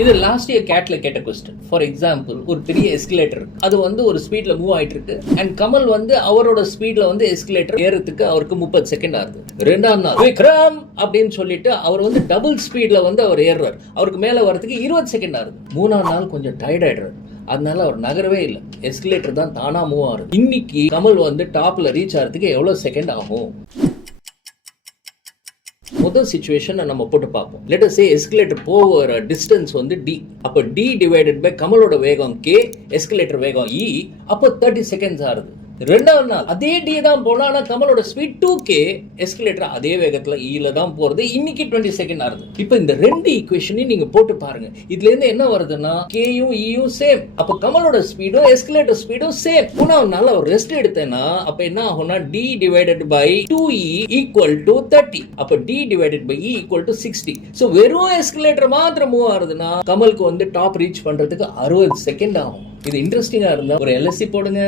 இது last year கேட்ல கேட்ட கொஸ்டின். ஃபார் எக்ஸாம்பிள், ஒரு பெரிய எஸ்கலேட்டர் அது ஒரு ஸ்பீட்ல மூவ் ஆயிட்டு இருக்கு. அண்ட் கமல் அவரோட ஸ்பீட்ல எஸ்கலேட்டர் ஏறதுக்கு அவருக்கு 30 செகண்ட் ஆகுது. ரெண்டாம் நாள் விக்ரம் அப்படின்னு சொல்லிட்டு அவர் டபுள் ஸ்பீட்ல அவர் ஏறுறாரு. அவருக்கு மேல வரதுக்கு 20 செகண்ட் ஆகுது. மூணாம் நாள் கொஞ்சம் டயர்ட் ஆயிடுறாரு. அதனால அவர் நகரவே இல்லை. எஸ்கலேட்டர் தான் தானா மூவ் ஆகுது. இன்னைக்கு கமல் டாப்ல ரீச் ஆகிறதுக்கு எவ்வளவு செகண்ட் ஆகும்? முதல் சிச்சுவேஷனை நம்ம போட்டு பார்ப்போம். லெட் அஸ் சே எஸ்கலேட்டர் போகிற டிஸ்டன்ஸ் d. அப்போ d டிவைடட் பை கமலோட வேகம் k, எஸ்கலேட்டர் வேகம் e, அப்போ 30 செகண்ட்ஸ் ஆகுது. ரெண்டாவது நாள் அதே d தான் போனா, ஆனா கமலோட ஸ்பீட் 2k, எஸ்கலேட்டர் அதே வேகத்துல e தான் போறது. இன்னைக்கு 20 செகண்ட் ஆகுது. இப்போ இந்த ரெண்டு ஈக்குவேஷனையும் நீங்க போட்டு பாருங்க. இதுல இருந்து என்ன வருதுன்னா கேயும் ஈயும் சேம். அப்ப கமலோட ஸ்பீடும் எஸ்கலேட்டர் ஸ்பீடும் சேம். மூணாவது நாள் ஒரு ரெஸ்ட் எடுத்தேன்னா அப்ப என்ன ஆகும்னா d divided by 2e equal to 30. அப்ப d divided by e equal to 60. So வெறும் எஸ்கலேட்டர் மாத்திரம் மூவ் ஆகுதுன்னா கமலுக்கு டாப் ரீச் பண்றதுக்கு 60 செகண்ட் ஆகும். இது இன்ட்ரெஸ்டிங்கா இருந்தா ஒரு LSC போடுங்க.